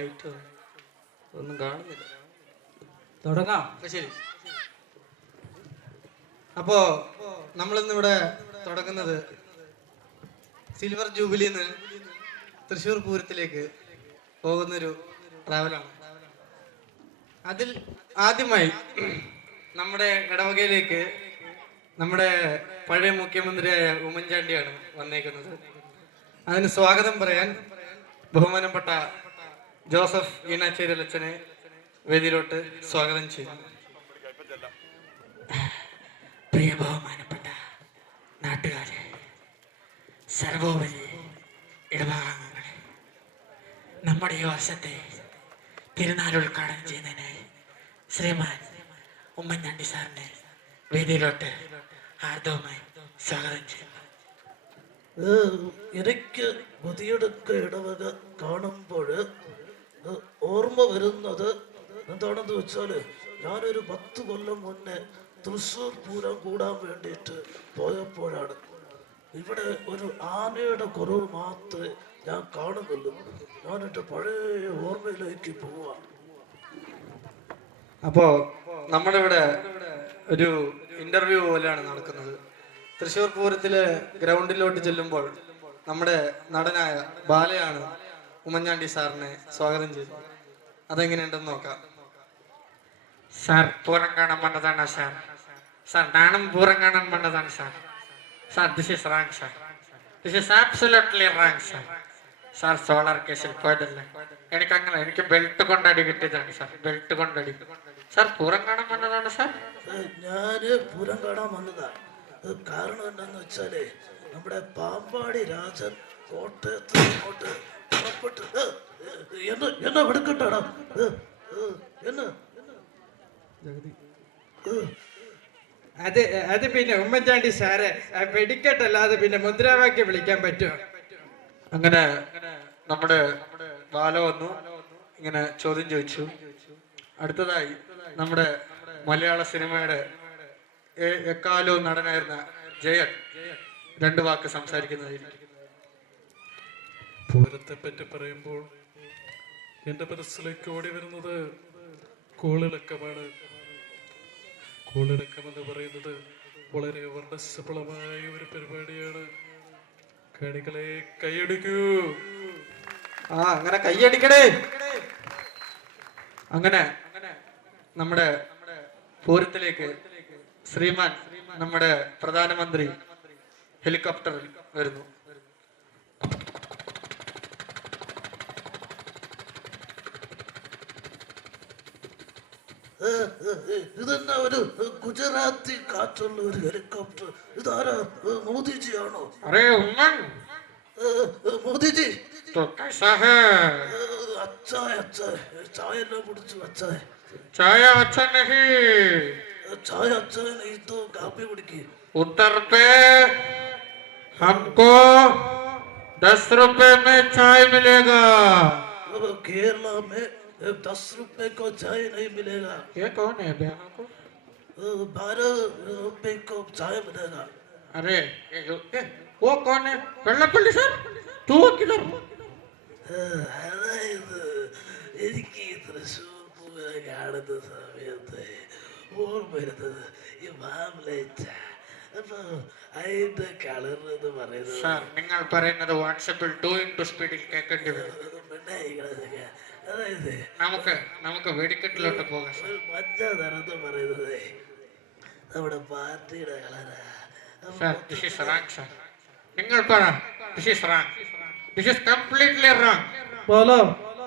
Light ഒന്നും കാണുന്നില്ല. തുടങ്ങാം. ശരി. അപ്പോ നമ്മളിന്നിവിടെ തുടങ്ങുന്നത് സിൽവർ ജൂബിലിന്ന് തൃശ്ശൂർ പൂരത്തിലേക്ക് പോകുന്നൊരു ട്രാവലാണ്. അതിൽ ആദ്യമായി നമ്മുടെ ഇടവകയിലേക്ക് നമ്മുടെ പഴയ മുഖ്യമന്ത്രിയായ ഉമ്മൻചാണ്ടിയാണ് വന്നേക്കുന്നത്. അതിന് സ്വാഗതം പറയാൻ ബഹുമാനപ്പെട്ട ജോസഫ് ഈണാച്ചേരിയലച്ചനെ വേദിയിലോട്ട് സ്വാഗതം ചെയ്യുന്നു. പ്രിയ ബഹുമാനപ്പെട്ട നാട്ടുകാരെ, സർവോപരി ഇടഭാഗങ്ങളെ, നമ്മുടെ ഈ വർഷത്തെ തിരുനാൾ ഉദ്ഘാടനം ചെയ്യുന്നതിനായി ശ്രീമാൻ ഉമ്മൻചാണ്ടി സാറിനെ വേദിയിലോട്ട് ഹാർദവുമായി സ്വാഗതം ചെയ്യുന്നു. എനിക്ക് മുതിയെടുക്ക ഇടവക കാണുമ്പോൾ ഓർമ്മ വരുന്നത് എന്താണെന്ന് വെച്ചാൽ, ഞാനൊരു 10 കൊല്ലം മുന്നേ തൃശ്ശൂർ പൂരം കൂടാൻ വേണ്ടിയിട്ട് പോയപ്പോഴാണ്. ഇവിടെ ഒരു ആനയുടെ കുറവ് മാത്രമേ ഞാൻ കാണുന്നുള്ളൂ. ഞാനെൻ്റെ പഴയ ഓർമ്മയിലേക്ക് പോവാണ്. അപ്പോ നമ്മുടെ ഇവിടെ ഒരു ഇന്റർവ്യൂ പോലെയാണ് നടക്കുന്നത്. തൃശ്ശൂർ പൂരത്തിലെ ഗ്രൗണ്ടിലോട്ട് ചെല്ലുമ്പോൾ നമ്മുടെ നടനായ ബാലയാണ് ഉമ്മൻചാണ്ടി സാറിനെ സ്വാഗതം ചെയ്തത്. അതെങ്ങനെയുണ്ടെന്ന് നോക്കാം. സാർ പൂരം കാണാൻ വന്നതാണ് സാർ. സാർ ഞാനും പൂരം കാണാൻ വന്നതാണ് sir. Sir this is wrong sir. This is absolutely wrong sir. Sir solar കേസിൽ പോയതല്ലേ. എനിക്ക് ബെൽറ്റ് കൊണ്ടടി കിട്ടിയതാണ് സാർ. ബെൽറ്റ് കൊണ്ടടി. സാർ പൂരം കാണാൻ വന്നതാണ് സാർ. ഞാന് പൂരം കാണാൻ വന്നതാണ്. കാരണം എന്താന്ന് വെച്ചാല്, നമ്മുടെ പാമ്പാടി രാജൻ കോട്ടയത്ത് ഇങ്ങോട്ട് പുറപ്പെട്ട് എന്നെ വെടുക്കട്ടാടാ എന്നെ അത് പിന്നെ ഉമ്മൻചാണ്ടി സാറെ, വെടിക്കെട്ടല്ലാതെ പിന്നെ മുദ്രാവാക്യം വിളിക്കാൻ പറ്റുമോ? അങ്ങനെ നമ്മുടെ ബാല വന്നു, ഇങ്ങനെ ചോദ്യം ചോദിച്ചു. അടുത്തതായി നമ്മുടെ മലയാള സിനിമയുടെ എക്കാലവും നടനായിരുന്ന ജയൻ 2 വാക്ക് സംസാരിക്കുന്നതായിരിക്കും. പൂരത്തെ പറ്റി പറയുമ്പോൾ എൻ്റെ മനസ്സിലേക്ക് ഓടി വരുന്നത് കോളിളക്കമാണ്. കോളിളക്കം എന്ന് പറയുന്നത് വളരെ വർണ്ണശബളമായ ഒരു പരിപാടിയാണ്. കണികളെ കൈയടിക്കൂ. അങ്ങനെ കൈയടിക്കണേ. അങ്ങനെ നമ്മുടെ പൂരത്തിലേക്ക് ശ്രീമാൻ നമ്മുടെ പ്രധാനമന്ത്രി ഹെലികോപ്റ്ററിൽ വരുന്നു. ഇതെന്നാ ഒരു ഗുജറാത്തി കാറ്റുള്ള ഒരു ഹെലികോപ്റ്റർ? ഇതാരാ? മോദിജിയാണോ? മോദിജി അച്ചായ അച്ചായ ചായ എല്ലാം കുടിച്ചു. അച്ചായ चाय अच्छा नहीं. चाय अच्छा नहीं तो काफी कुടിക്ക്. उत्तर पे हमको 10 रुपए में चाय मिलेगा. केरला में 10 रुपए को चाय नहीं मिलेगा. ये कौन है बहनों को? 12 रुपए को चाय मिलेगा. अरे वो कौन है? വെള്ളപ്പള്ളി സാർ, तू किधर? അതായത് എനിക്ക് തൃശ്ശൂർ പൂരം കാണുന്ന സമയത്ത് ഓർമ്മ വരുന്നത് ഈ മാംലൈറ്റ. അപ്പൊ അതിന്റെ കളർ എന്ന് പറയുന്നത് സാർ, നിങ്ങൾ പറയുന്നത് വാട്സപ്പിൽ 2x സ്പീഡിൽ കേൾക്കേണ്ടി വരും. അതായത് നമുക്ക് വെടിക്കെട്ടിലോട്ട് പോകാം. മഞ്ഞ നിറന്ന് പറയുന്നത് നമ്മുടെ പാർട്ടിയുടെ കളറാ. Sir, this is wrong, sir. നിങ്ങൾ പറ, this is wrong. This is completely wrong. ബാല,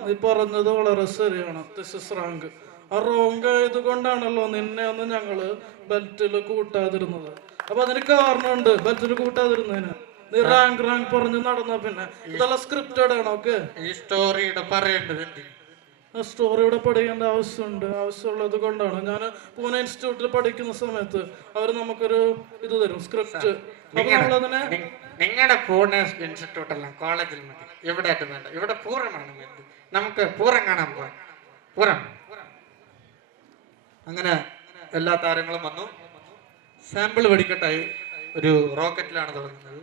നീ പറഞ്ഞത് വളരെ ശരിയാണ്. This is rank. ആ റോങ് ആയതുകൊണ്ടാണല്ലോ നിന്നെ ഒന്ന് ഞങ്ങള് ബെൽറ്റിൽ കൂട്ടാതിരുന്നത്. അപ്പൊ അതിന് കാരണമുണ്ട് ബെൽറ്റിൽ കൂട്ടാതിരുന്നതിന്. നീ റാങ്ക് പറഞ്ഞ് നടന്ന പിന്നെ ഇതെല്ലാം സ്ക്രിപ്റ്റഡ് ആണോ? ഓക്കെ, ഈ സ്റ്റോറിയുടെ പറയേണ്ടത് സ്റ്റോറിയുടെ പഠിക്കേണ്ട ആവശ്യമുള്ളത് കൊണ്ടാണ്. ഞാൻ പൂനെ ഇൻസ്റ്റിറ്റ്യൂട്ടിൽ പഠിക്കുന്ന സമയത്ത് അവർ നമുക്കൊരു ഇത് തരും, സ്ക്രിപ്റ്റ്. അപ്പൊ നമ്മളതിനെ നിങ്ങളുടെ പൂനെ ഇൻസ്റ്റിറ്റ്യൂട്ടെല്ലാം കോളേജിൽ മതി, ഇവിടെ ആയിട്ട് വേണ്ട. ഇവിടെ പൂരമാണ് വേണ്ടത്. നമുക്ക് പൂരം കാണാൻ പോവാം. പൂരം. അങ്ങനെ എല്ലാ താരങ്ങളും വന്നു. സാമ്പിൾ വെടിക്കെട്ടായി ഒരു റോക്കറ്റിലാണ് തുടങ്ങുന്നത്.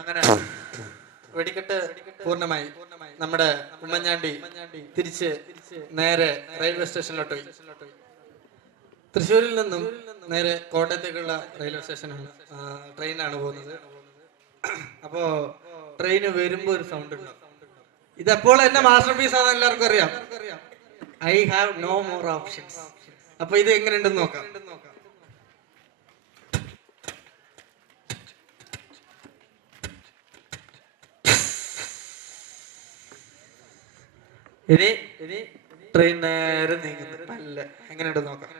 അങ്ങനെ വെടിക്കെട്ട് പൂർണ്ണമായി. നമ്മുടെ ഉമ്മൻചാണ്ടി തിരിച്ച് നേരെ റെയിൽവേ സ്റ്റേഷനിലോട്ട് പോയി. തൃശ്ശൂരിൽ നിന്നും നേരെ കോട്ടയത്തേക്കുള്ള റെയിൽവേ സ്റ്റേഷനാണ്, ട്രെയിനാണ് പോകുന്നത്. അപ്പോ ട്രെയിന് വരുമ്പോ ഒരു സൗണ്ട് ഉണ്ടാവും. ഇതെപ്പോൾ എന്റെ മാസ്റ്റർ പീസ് ആണെന്ന് എല്ലാവർക്കും അറിയാം. I have no more options. അപ്പൊ ഇത് എങ്ങനെയുണ്ടെന്ന് നോക്കാം. ഇനി ട്രെയിൻ നേരെ നീങ്ങുന്നു. നല്ല എങ്ങനെയുണ്ടെന്ന് നോക്കാം.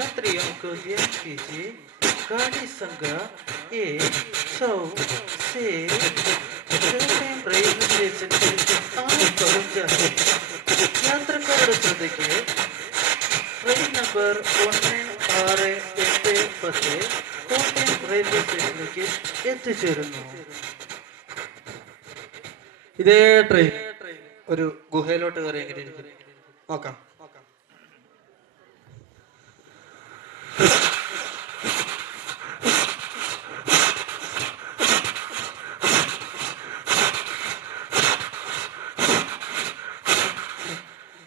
यात्रियों को ध्यान कीजिए, गाड़ी संख्या 100 से റെയിൽവേ സ്റ്റേഷനിൽ തുടങ്ങുകയാണ്. യാത്രക്കാരുടെ ശ്രദ്ധയ്ക്ക് ട്രെയിൻ നമ്പർ 1680 കോട്ടയം റെയിൽവേ സ്റ്റേഷനിലേക്ക് എത്തിച്ചേരുന്നു. ഇതേ ട്രെയിൻ ഒരു ഗുഹയിലോട്ട് കയറി എങ്ങനെ ഇരിക്കും നോക്കാം.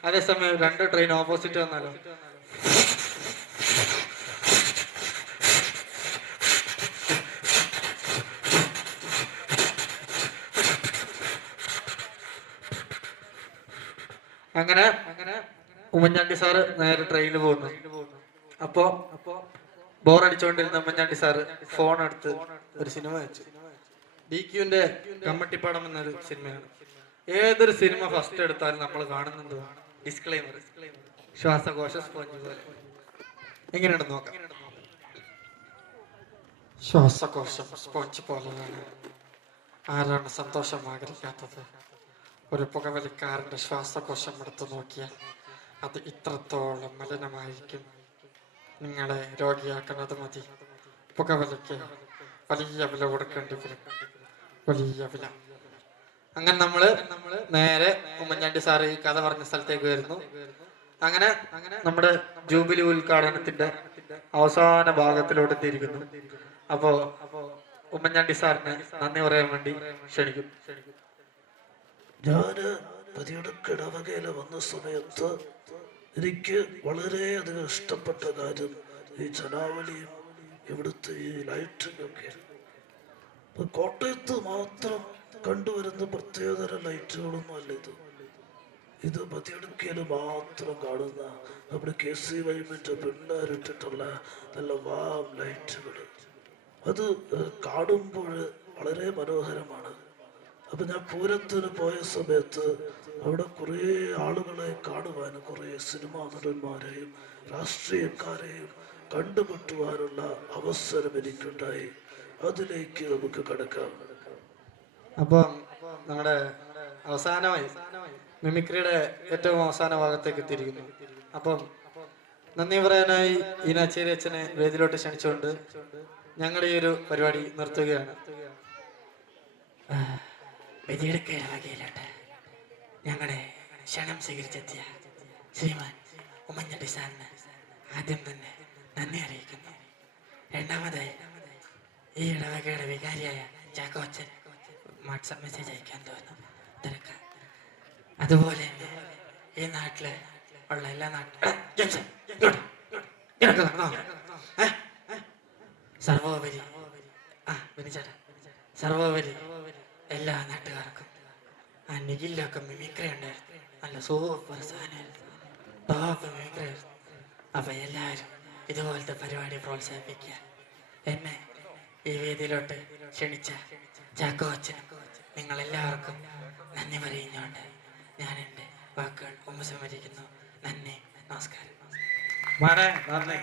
അതേസമയം രണ്ട് ട്രെയിൻ ഓപ്പോസിറ്റ് വന്നാലോ? അങ്ങനെ ഉമ്മൻചാണ്ടി സാറ് നേരെ ട്രെയിനിൽ പോകുന്നു. അപ്പോ ബോറടിച്ചുകൊണ്ടിരുന്ന ഉമ്മൻചാണ്ടി സാറ് ഫോൺ എടുത്ത് ഒരു സിനിമ വെച്ചു. DQന്റെ കമ്മട്ടിപ്പാടം എന്നൊരു സിനിമയാണ്. ഏതൊരു സിനിമ ഫസ്റ്റ് എടുത്താലും നമ്മൾ കാണുന്നുണ്ട് ഡിസ്ക്ലൈമർ, ശ്വാസകോശ സ്പോഞ്ച് പോലെ. എങ്ങനെയുണ്ടെന്ന് നോക്കാം. ശ്വാസകോശം സ്പോഞ്ച് പോലെയാണ്. ആരാണ് സന്തോഷം ആഗ്രഹിക്കാത്തത്? ഒരു പുകവലിക്കാരന്റെ ശ്വാസകോശം എടുത്തു നോക്കിയാൽ അത് ഇത്രത്തോളം മലിനമായിരിക്കും. നിങ്ങളെ രോഗിയാക്കുന്നത് മതി. പുകവലിക്ക് വലിയ വില കൊടുക്കേണ്ടി വരും, വലിയ വില. അങ്ങനെ നമ്മള് നേരെ ഉമ്മൻചാണ്ടി സാറ് ഈ കഥ പറഞ്ഞ സ്ഥലത്തേക്ക് വരുന്നു. അങ്ങനെ നമ്മുടെ ജൂബിലി ഉദ്ഘാടനത്തിന്റെ അവസാന ഭാഗത്തിലോട്ട് എത്തിയിരിക്കുന്നു. അപ്പോ ഉമ്മൻചാണ്ടി സാറിന് നന്ദി പറയാൻ വേണ്ടി ക്ഷണിക്കും. ഞാന് പതിയടക്ക് ഇടവകയില് വന്ന സമയത്ത് എനിക്ക് വളരെയധികം ഇഷ്ടപ്പെട്ട കാര്യം ഈ ജനാവലിയും ഇവിടുത്തെ ഈ ലൈറ്റിംഗ് ഒക്കെ. കോട്ടയത്ത് മാത്രം കണ്ടുവരുന്ന പ്രത്യേകതര ലൈറ്റുകളൊന്നും അല്ല ഇത് പതിയടക്കയില് മാത്രം കാണുന്ന നമ്മുടെ KC വൈമിന്റെ പിള്ളേരിട്ടിട്ടുള്ള നല്ല വാം ലൈറ്റുകൾ. അത് കാണുമ്പോൾ വളരെ മനോഹരമാണ്. അപ്പൊ ഞാൻ പൂരത്തിന് പോയ സമയത്ത് അവിടെ കുറേ ആളുകളെ കാണുവാനും കുറേ സിനിമാ നടന്മാരെയും രാഷ്ട്രീയക്കാരെയും കണ്ടുമുട്ടുവാനുള്ള അവസരം എനിക്കുണ്ടായി. അതിലേക്ക് നമുക്ക് കടക്കാം. അപ്പം നമ്മുടെ അവസാനമായി മിമിക്രിയുടെ ഏറ്റവും അവസാന ഭാഗത്തേക്ക് എത്തിയിരിക്കുന്നു. അപ്പം നന്ദി പറയാനായി ഈനാച്ചേരി അച്ഛനെ വേദിയിലോട്ട് ക്ഷണിച്ചുകൊണ്ട് ഞങ്ങൾ ഈ ഒരു പരിപാടി നിർത്തുകയാണ്. വകയിലോട്ട് ഞങ്ങളുടെ ക്ഷണം സ്വീകരിച്ചെത്തിയ ശ്രീമാൻ ഉമ്മൻചാണ്ടി സാറിന് ആദ്യം തന്നെ നന്ദി അറിയിക്കുന്നു. രണ്ടാമതായി ഈ ഇടവകയുടെ വികാരിയായ ചാക്കോച്ചൻ വാട്സാപ്പ് മെസ്സേജ് അയക്കാൻ തോന്നും തിരക്ക്. അതുപോലെ തന്നെ ഈ നാട്ടില് ഉള്ള എല്ലാ സർവോപരി സർവോപരി എല്ലാ നാട്ടുകാർക്കും ആ നിഖിലൊക്കെ മിമിക്രി ഉണ്ടായിരുന്നു. നല്ല സൂപ്പർ സാധനമായിരുന്നു, ടോപ്പ് മിമിക്രി ആയിരുന്നു. അപ്പൊ എല്ലാവരും ഇതുപോലത്തെ പരിപാടി പ്രോത്സാഹിപ്പിക്കുക. എന്നെ ഈ വേദിയിലോട്ട് ക്ഷണിച്ച ചാക്കോ അച്ഛനും നിങ്ങളെല്ലാവർക്കും നന്ദി പറയുന്നുണ്ട്. ഞാൻ എൻ്റെ വാക്കുകൾ ഉപസംഹരിക്കുന്നു. നന്ദി, നമസ്കാരം. വളരെ നന്ദി.